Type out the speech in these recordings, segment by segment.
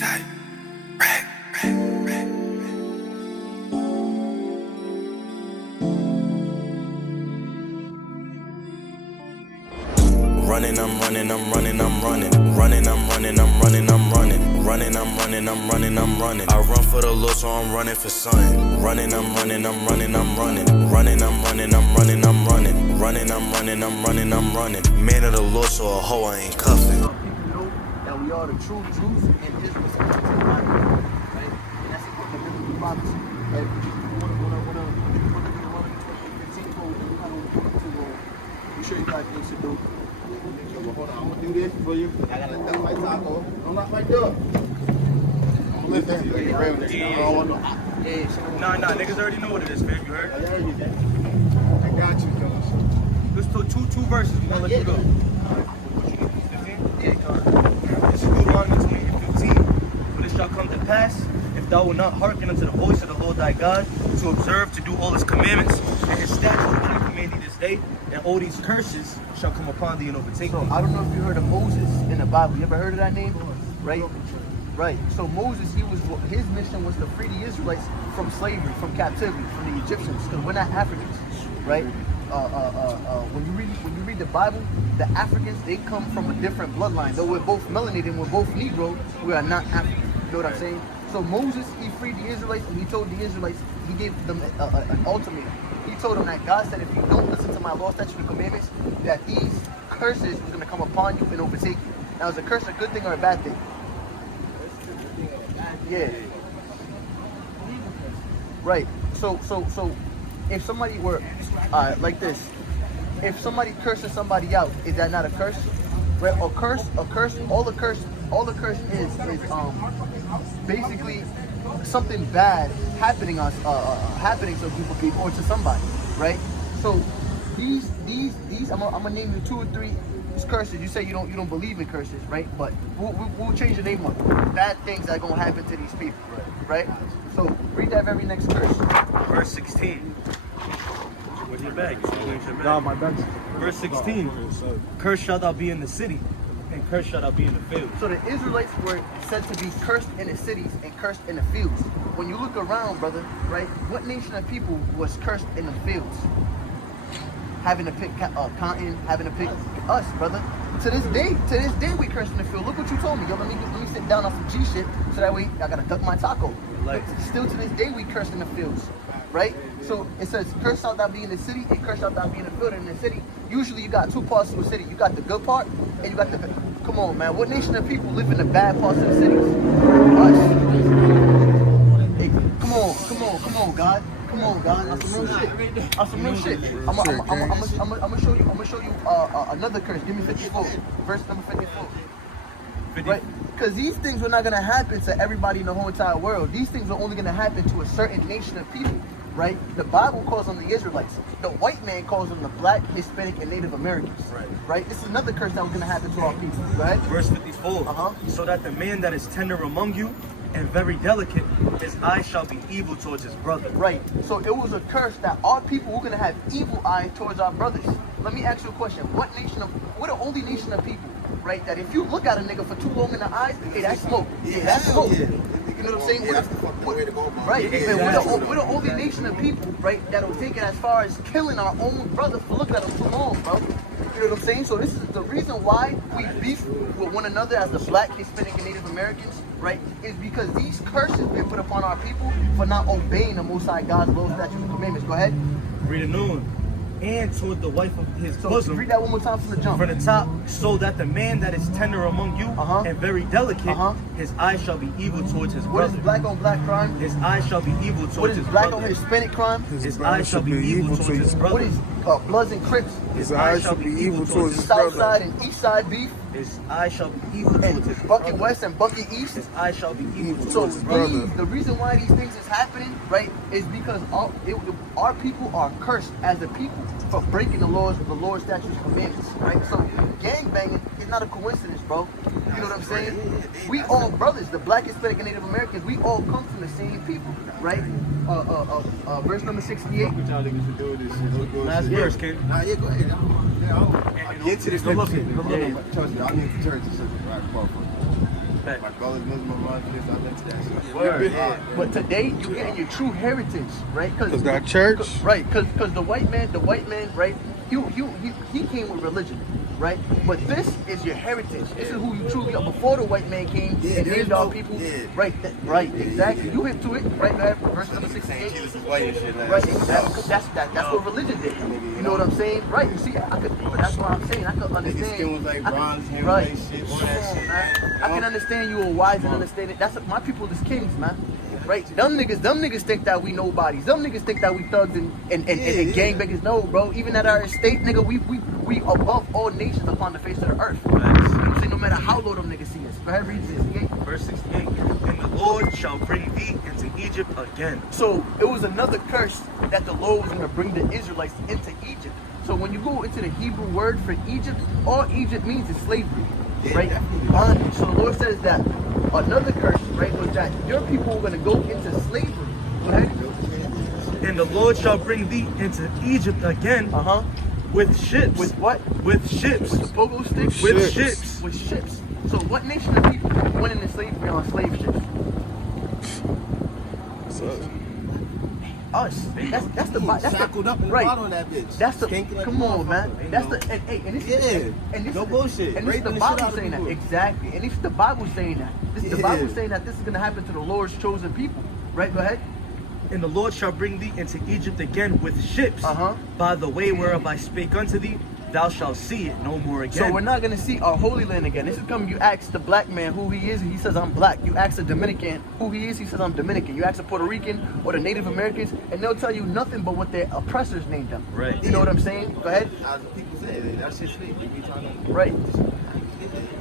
Shot. Rack. Running, I'm running. I run for the Lord, so I'm running for son. Running, I'm running. Man of the Lord, so a hoe I ain't cuffing. People know that we are the true Jews and Israelites, right? And that's what the biblical promise. Right? I'm sure you guys need to do. Hold on, I'm gonna do this for you. I gotta let my taco. I'm not right there. I'm gonna lift that. Nah, niggas already know what it is, fam. You heard? I got you, fellas. Let's do two verses. We're gonna let you go. This is Deuteronomy 20:15. For this shall come to pass, if thou wilt not hearken unto the voice of the Lord thy God, to observe, to do all his commandments, and his statutes which I command thee this day, and all these curses shall come upon thee and overtake thee. I don't know if you heard of Moses in the Bible. You ever heard of that name? Right? Right. So Moses, his mission was to free the Israelites from slavery, from captivity, from the Egyptians, because we're not Africans, right? When you read the Bible, the Africans, they come from a different bloodline. Though we're both melanated, we're both Negro, we are not African. You know what I'm saying? So Moses, he freed the Israelites, and he told the Israelites, he gave them an ultimatum. He told them that God said, if you don't listen to my law, statutes, and commandments, that these curses is going to come upon you and overtake you. Now, is a curse a good thing or a bad thing? Yeah. Right. So if somebody were like this, if somebody curses somebody out, is that not a curse? Right? All the curse is basically something bad happening to people or to somebody, right? So these I'm gonna name you 2 or 3 curses. You say you don't believe in curses, right? But we'll change the name of them. Bad things that are gonna happen to these people, right? So read that very next curse. Verse 16. Where's your bag? No, my bag. Verse 16. Cursed shalt thou be in the city, and cursed shalt thou be in the field. So the Israelites were said to be cursed in the cities and cursed in the fields. When you look around, brother, right? What nation of people was cursed in the fields? Having to pick cotton, having to pick us, brother. To this day, we curse in the field. Look what you told me. Yo, let me sit down on some G shit, so that way I gotta duck my taco. Like, still to this day, we curse in the fields, right? So it says, "Curse shalt thou be in the city, and curse shalt thou be in the field." And in the city, usually you got 2 parts of the city. You got the good part, and you got the. Come on, man. What nation of people live in the bad parts of the cities? Us. Hey, come on, God. Come on, God. That's some real shit. I'm gonna show you another curse. Give me 54. Verse number 54. Right? Because these things were not gonna happen to everybody in the whole entire world. These things are only gonna happen to a certain nation of people. Right? The Bible calls them the Israelites. The white man calls them the Black, Hispanic, and Native Americans. Right? This is another curse that was gonna happen to our people. Go ahead. Verse 54. So that the man that is tender among you and very delicate, his eye shall be evil towards his brother. Right. So it was a curse that our people were gonna have evil eye towards our brothers. Let me ask you a question. We're the only nation of people, right, that if you look at a nigga for too long in the eyes, hey, that's smoke. Yeah, that's smoke. You know what I'm saying? Right. We're the only nation of people, right, that'll take it as far as killing our own brother for looking at him too long, bro. You know what I'm saying? So this is the reason why we beef with one another as the Black, Hispanic, and Native Americans, right, is because these curses been put upon our people for not obeying the Most High God's laws, statutes, and commandments. Go ahead. Read it on. And toward the wife of his bosom. Read that one more time from the jump. From the top, so that the man that is tender among you and very delicate, his eye shall be evil towards his brother. What is black on black crime? His eye shall be evil towards his brother. What is black on Hispanic crime? His eye shall be evil towards his brother. What is Bloods and Crips? His eye shall be evil towards his South brother. side and East side beef. His eye shall be evil towards his Bucket brother. West and Bucket East. His eye shall be evil So towards his brother. the reason why these things is happening, right, is because our people are cursed as a people for breaking the laws of the Lord, statutes, and commandments, right? So gangbanging is not a coincidence, bro. You know what I'm saying? We all brothers, the Black, Hispanic, and Native Americans, we all come from the same people, right? Verse number 68. Last verse, kid. Nah, yeah, go ahead. Get to this. Go look it. Trust me, I need to church. Fact. My brother's Muslim, my mom's this, I'm into that shit. Word. Yeah. But today you're getting your true heritage, right? Cause that church. Right? Because the white man, right? He came with religion, right? But this is your heritage. This is who you truly are. Before the white man came Yeah, and there's named no- our people, yeah. right? Exactly. You hit to it, right? Man? Verse number 68. Jesus is white and shit. Like, Right, that's what religion did. You know what I'm saying? Right, you see, that's what I'm saying. I could Niggas' understand. skin was like bronze, hair Right. like shit, all Come that on, shit, man. I can understand you are wise and understand it. That's my people is kings, man. Right? Them niggas think that we nobodies. Them niggas think that we thugs and gangbangers. No, bro. Even at our estate, nigga, we above all nations upon the face of the earth. You know what I'm saying? No matter how low them niggas see us. Go ahead, read this. Verse 68. And the Lord shall bring thee into Egypt again. So it was another curse that the Lord was going to bring the Israelites into Egypt. So when you go into the Hebrew word for Egypt, all Egypt means is slavery, right? Bondage. So the Lord says that another curse, right, was that your people were going to go into slavery. Go ahead. And the Lord shall bring thee into Egypt again with ships. With what? With ships. With the pogo sticks? With ships. With ships. So what nation of people went into slavery on slave ships? Us. That's the shackled up in the right. bottom of that bitch. That's the Skanking like come a on, man. motherfucker, That's you the know. and this Yeah. and this No is, bullshit. And this is the Raping the shit Bible out of saying that people. exactly. And this is the Bible saying that. This is the Yeah. Bible saying that this is gonna happen to the Lord's chosen people. Right? Go ahead. And the Lord shall bring thee into Egypt again with ships. By the way whereof I spake unto thee, thou shalt see it no more again. So we're not gonna see our Holy Land again. This is coming. You ask the black man who he is, he says I'm black. You ask the Dominican who he is, he says I'm Dominican. You ask the Puerto Rican or the Native Americans, and they'll tell you nothing but what their oppressors named them. Right. You know what I'm saying? Go ahead. As people say, that shit's fake. We be talking. Right.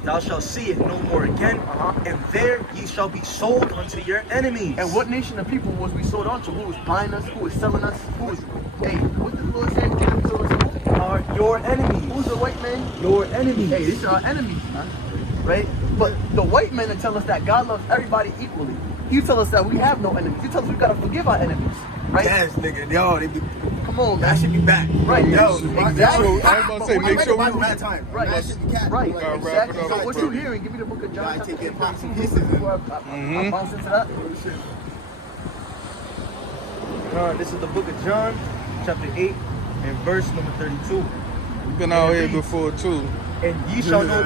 Thou shalt see it no more again, and there ye shall be sold unto your enemies. And what nation of people was we sold on to? Who was buying us? Who was selling us? Who was? Hey, what did the Lord say? Are your enemies. Who's the white man? Your enemies. Hey, these are our enemies, man. Right? But the white men tell us that God loves everybody equally. You tell us that we have no enemies. You tell us we gotta forgive our enemies. Right? Yes, nigga. Yo, they be. Come on, man. That should be back. Right, Yo, exactly. I was about to say, make sure we right time. Right, That should be cat. right, Like, Gotta wrap exactly. it up, So what bro. you hearing? Give me the book of John. Gotta chapter take your 8, pops and 13, pieces. before I bounce into that. This is the book of John, chapter 8, and verse number 32. We've been out here before too. And ye shall know,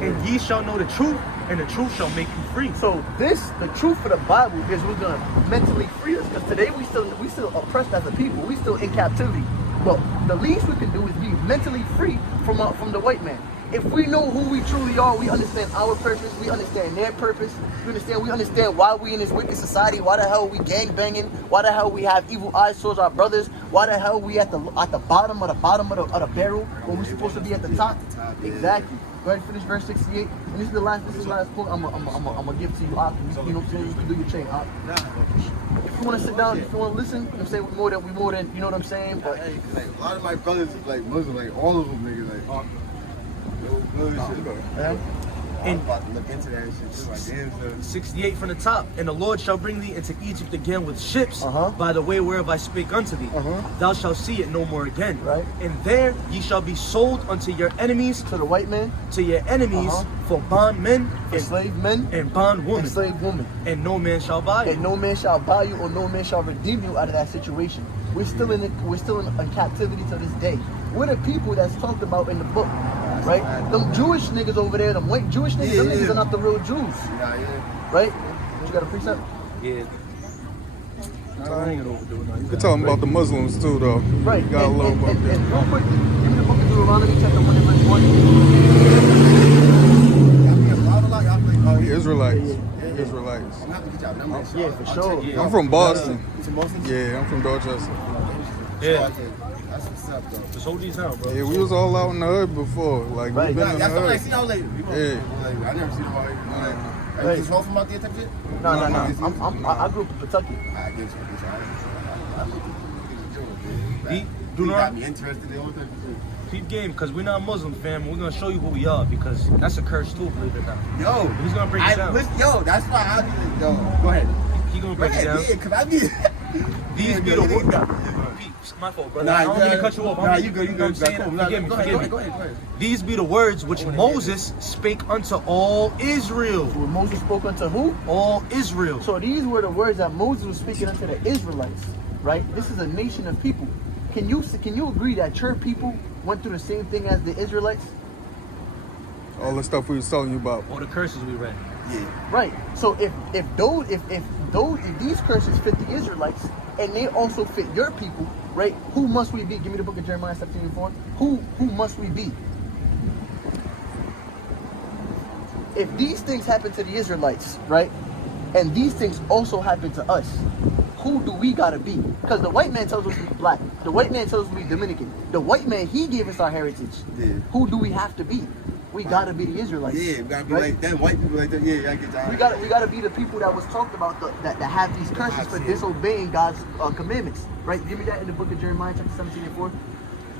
and ye shall know the truth, and the truth shall make you free. So the truth for the Bible is we're gonna mentally free us. Because today we still oppressed as a people. We still in captivity. But the least we can do is be mentally free from the white man. If we know who we truly are, we understand our purpose, we understand their purpose, we understand why we in this wicked society, why the hell we gang banging, why the hell we have evil eyes towards our brothers, why the hell we at the bottom of the barrel when we're supposed to be at the top. Exactly. Go ahead and finish verse 68. And this is the last point I'm gonna give to you, Ak. You know what I'm saying? You can do your chain, Ak. If you wanna sit down, if you wanna listen, you know what I'm saying, we more than you know what I'm saying? But Hey, like, a lot of my brothers is like Muslim, like all of them niggas, like. And I'm about to look into that shit too. Like, damn, 68 from the top. And the Lord shall bring thee into Egypt again with ships, Uh-huh. by the way whereof I spake unto thee. Thou shalt see it no more again. Right. And there ye shall be sold unto your enemies, to the white man, to your enemies, for bondmen for slave men, and bondwomen, and slave women. and no man shall buy And you. no man shall buy you or no man shall redeem you out of that situation. We're still in captivity to this day. We're the people that's talked about in the book, right? Them Jewish niggas over there, them white Jewish niggas, them niggas are not the real Jews, right? You got a precept? Yeah. I ain't gonna overdo it. We're talking about the Muslims too, though. Right. We got a little and about that. real quick, give me the book of Deuteronomy, chapter 1 and verse 1. Israelites. Israelites. Yeah, for sure. I'm from Boston. It's a Muslim? Yeah, I'm from Dorchester. Yeah. That's what's up, though. Just hold these down, bro. Yeah, we was all out in the hood before. Like, Right. we've been in the That's what I hood. see y'all lately. Yeah. Like, I never seen them out here. Like, Right. just home from out there type shit? No. I grew up in Kentucky. I get you. I look at He- you do not- got me interested in all type of shit. Keep game, because we're not Muslim, fam. We're gonna show you who we are, because that's a curse too, believe it or not. Yo, He's gonna break it down. Yo, that's why Yo, go ahead. He gonna Go break it ahead, down. yeah, because I need. These be the speak. My fault, brother. Nah, I don't mean to cut you off. Nah, you good, you good. Saying, Cool. Nah, forgive me, go ahead, forgive me. go ahead. These be the words which Moses spake unto all Israel. When Moses spoke unto who? All Israel. So these were the words that Moses was speaking unto the Israelites, right? This is a nation of people. Can you agree that your people went through the same thing as the Israelites? All the stuff we was telling you about. All the curses we read. Yeah. Right. So if these curses fit the Israelites and they also fit your people, right? Who must we be? Give me the book of Jeremiah 17:4. Who must we be? If these things happen to the Israelites, right? And these things also happen to us, who do we gotta be? Because the white man tells us we're black. The white man tells us we're Dominican. The white man, he gave us our heritage. Yeah. Who do we have to be? We gotta be the Israelites. Yeah, we gotta be right? like that. White people like that. Yeah, I get that. We gotta be the people that was talked about that have these curses for disobeying God's commandments. Right? Give me that in the book of Jeremiah chapter 17:4.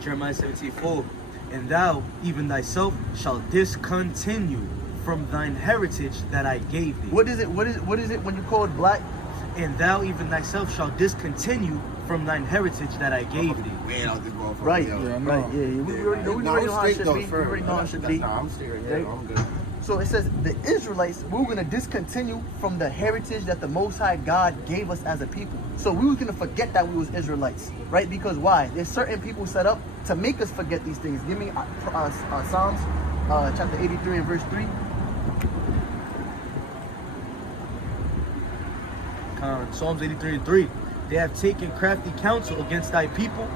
Jeremiah 17:4. And thou, even thyself, shalt discontinue from thine heritage that I gave thee. What is it when you call it black? And thou, even thyself, shalt discontinue from thine heritage that I gave thee. Man, out this motherfucker. Right. Yo. Yeah, I know. Right. Yeah. We already know. We already know how it should be. We already know how it should be. Nah, I'm straight. Yeah, Right? I'm good. So it says the Israelites, we were going to discontinue from the heritage that the Most High God gave us as a people. So we were going to forget that we was Israelites, right? Because why? There's certain people set up to make us forget these things. Give me Psalms chapter 83 and verse 3. Psalms 83:3. They have taken crafty counsel against thy people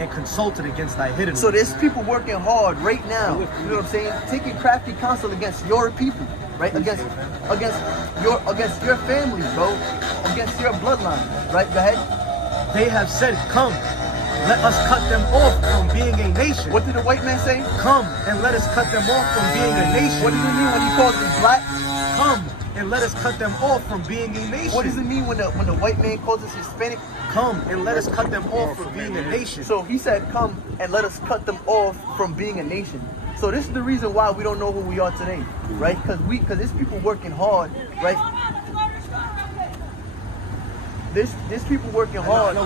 and consulted against thy hidden So ones. there's people working hard right now. You know what I'm saying? Taking crafty counsel against your people, right? Against your family, bro. Against your bloodline, right? Go ahead. They have said, come, let us cut them off from being a nation. What did the white man say? Come and let us cut them off from being a nation. What does it mean when he calls us black? Come and let us cut them off from being a nation. What does it mean when the white man calls us Hispanic? Come and let us cut them off from being a nation. So he said, come and let us cut them off from being a nation. So this is the reason why we don't know who we are today, right? Because there's people working hard, right? There's people working hard.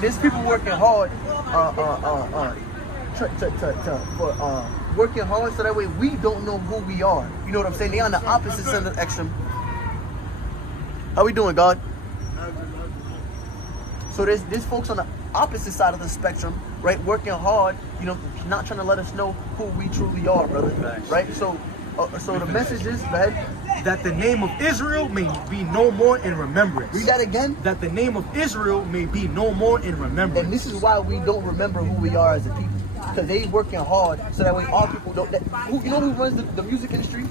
There's people working hard, working hard so that way we don't know who we are. You know what I'm saying? They're on the opposite side of the extreme. How we doing, God? So there's folks on the opposite side of the spectrum, right? Working hard, you know, not trying to let us know who we truly are, brother. Right? So the message is, go ahead. That the name of Israel may be no more in remembrance. Read that again. That the name of Israel may be no more in remembrance. And this is why we don't remember who we are as a people. Because they working hard so that way our people don't. You know who runs the music industry?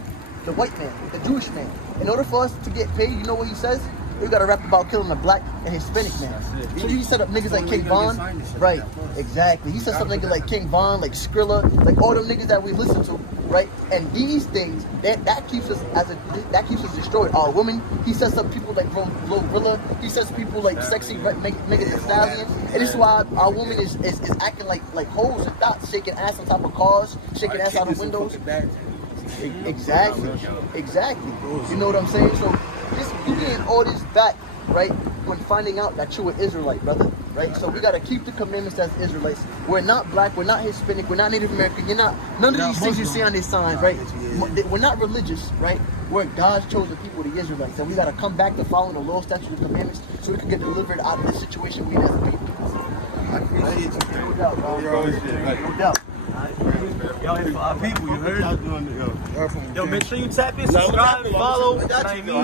The white man, the Jewish man. In order for us to get paid, you know what he says? We gotta rap about killing a black and Hispanic man. So he set up niggas like King Von. Right, exactly. He set up niggas like King Von, like Skrilla, like all them niggas that we listen to, right? And these things, that keeps us destroyed. Our women, he sets up people like Glorilla, he sets people like Sexy Megan Thee Stallion. And this is why our woman is acting like hoes and dots, shaking ass on top of cars, shaking ass out of windows. Exactly. You know what I'm saying? So you getting all this back, right? When finding out that you're an Israelite, brother, right? So we gotta keep the commandments as Israelites. We're not black, we're not Hispanic, we're not Native American. You're not none of these things you see on these signs, right? We're not religious, right? We're God's chosen people, the Israelites, and we gotta come back to following the law, statutes, and commandments, so we can get delivered out of this situation we as a people. I appreciate you. No doubt, bro. No doubt. Yo, if our people, you heard? Definitely. Yo, make sure you tap in, subscribe, follow.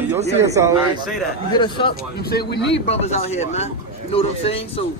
You'll see us all I right. say that. You hit us up. You say we need brothers out here, man. You know what I'm saying? So